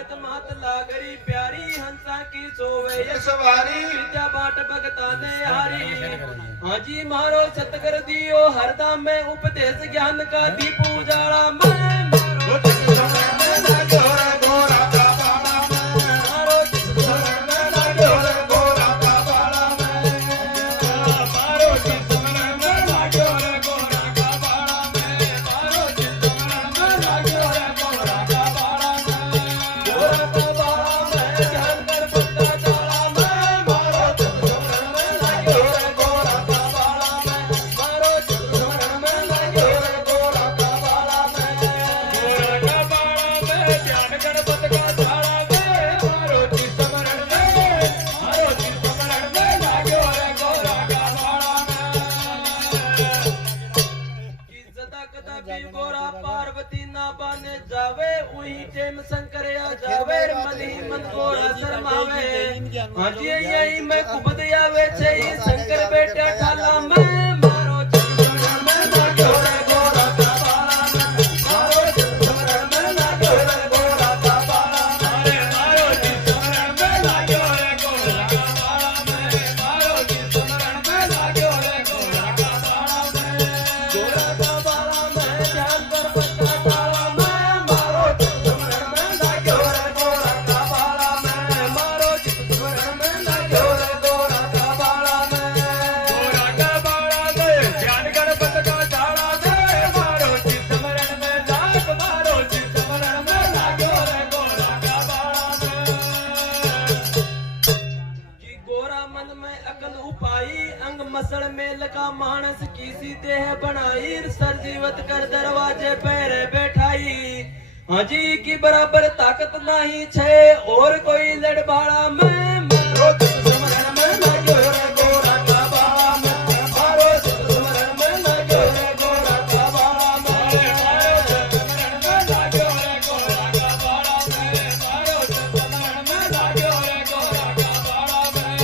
बैत मात लागरी प्यारी हंसा की सोवे सवारी विद्या बाट भगता ने हारी। हाँ जी मारो सतकर दियो हरदम में उपदेश ज्ञान का दीप उजाला मैं मारो गोरा पार्वती ना बाने जावे उही टेम शंकर या जावे मन ही मन गोरा शर्मावे। हाँ जी यही मैं कुबद आवे छे शंकर बेटा ठाला मैं मारो मसल में लगा मानस की सीते है बनाई सर जीवत कर दरवाजे पैरे बैठाई। हाँ जी की बराबर ताकत नहीं छे और कोई लड़बाड़ा में मारो समरण में लगो रे गोरा का बाड़ा में मारो समरण में लगो रे गोरा का बाड़ा में मारो समरण में लगो रे गोरा का बाड़ा में मारो समरण में लगो रे गोरा का बाड़ा में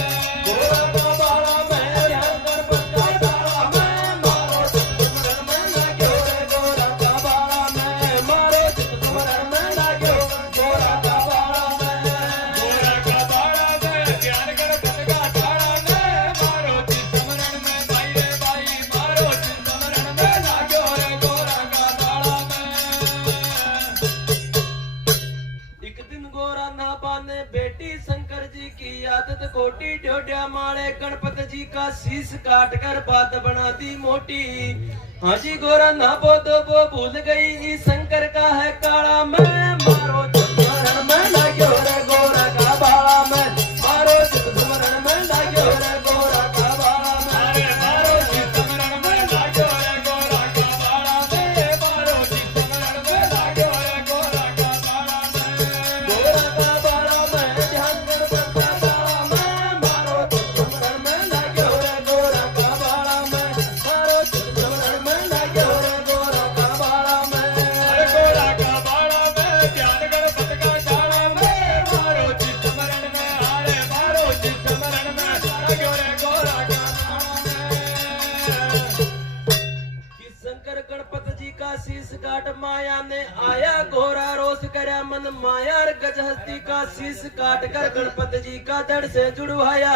गोरा का बाड़ा में बेटी शंकर जी की आदत कोटी ढोड्या मारे गणपत जी का शीश काट कर बात बना दी मोटी। हाँ जी गोरा ना बो दो वो भूल गई शंकर का है काला मैं मारो स्मरण में लाग्यो रे गोरा का बाला में मारो स्मरण में लाग्यो रे गोरा का बाला में मारो स्मरण में लाग्यो रे गोरा का बाला में मारो स्मरण में लाग्यो रे गोरा का बाला में गोरा का बाला में ध्यान कर बता बाला में मारो स्मरण में लाग्यो रे गोरा का बाला में मारो स्मरण में लाग्यो रे गोरा का बाला में गोरा का बाला में ध्यान कर बता बाला में मारो स्मरण में हारे मारो स्मरण में लाग्यो रे गोरा का बाला में। कि शंकर गणपत जी का शीश काट माया ने आया घोरा रोष करया मन माया गजहस्ती का शीश काट कर गणपत जी का धड़ से जुड़वाया।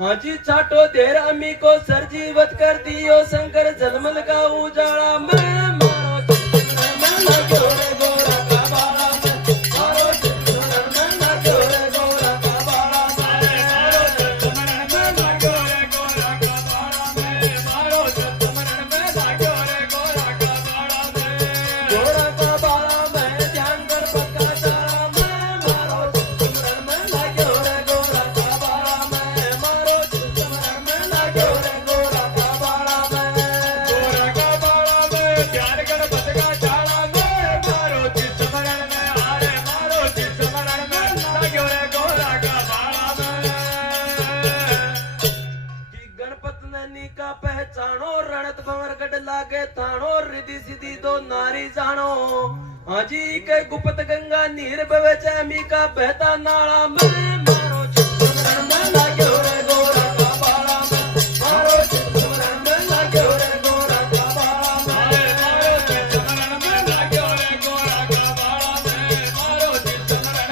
हाँ जी छाटो देर अम्मी को सर जीवत कर दियो शंकर जलमल का उजाला मैं मारो स्मरण में लाग्यो रे गोरा का बाला में मारो स्मरण में लाग्यो रे गोरा का बाला में मारो स्मरण में लाग्यो रे गोरा का बाला में मारो स्मरण में लाग्यो रे गोरा का बाला में गोरा का बाला में ध्यान कर पक्का तारा में मारो स्मरण में लाग्यो रे गोरा का बाला में मारो स्मरण में लाग्यो रे गोरा का बाला में गोरा का बाला में ध्यान कर पक्का तारा में मारो स्मरण में हारे मारो स्मरण में लाग्यो रे गोरा का बाला में। कि गणपत नैनी का पहचानो रणत भंवर गढ़ लागे थानो रिधि सिद्धि दो नारी जानो। हाँ जी के गुप्त गंगा नीर बवे चैमी का बहता नाला में मारो स्मरण में लाग्यो रे गोरा का बाला में मारो स्मरण में लाग्यो रे गोरा का बाला में मारो स्मरण में लाग्यो रे गोरा का बाला में मारो स्मरण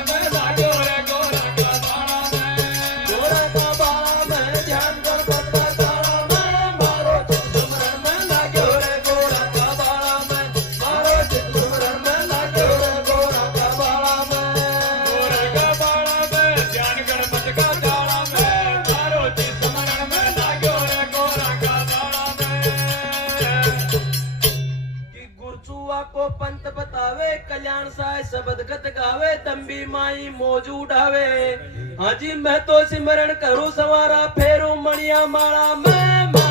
पूछूआ को पंत बतावे कल्याण साय शब्द गत गावे तंबी माई मौज उड़ावे। हाँ जी मैं तो सिमरन करूं सवारा फेरू मणिया माला मैं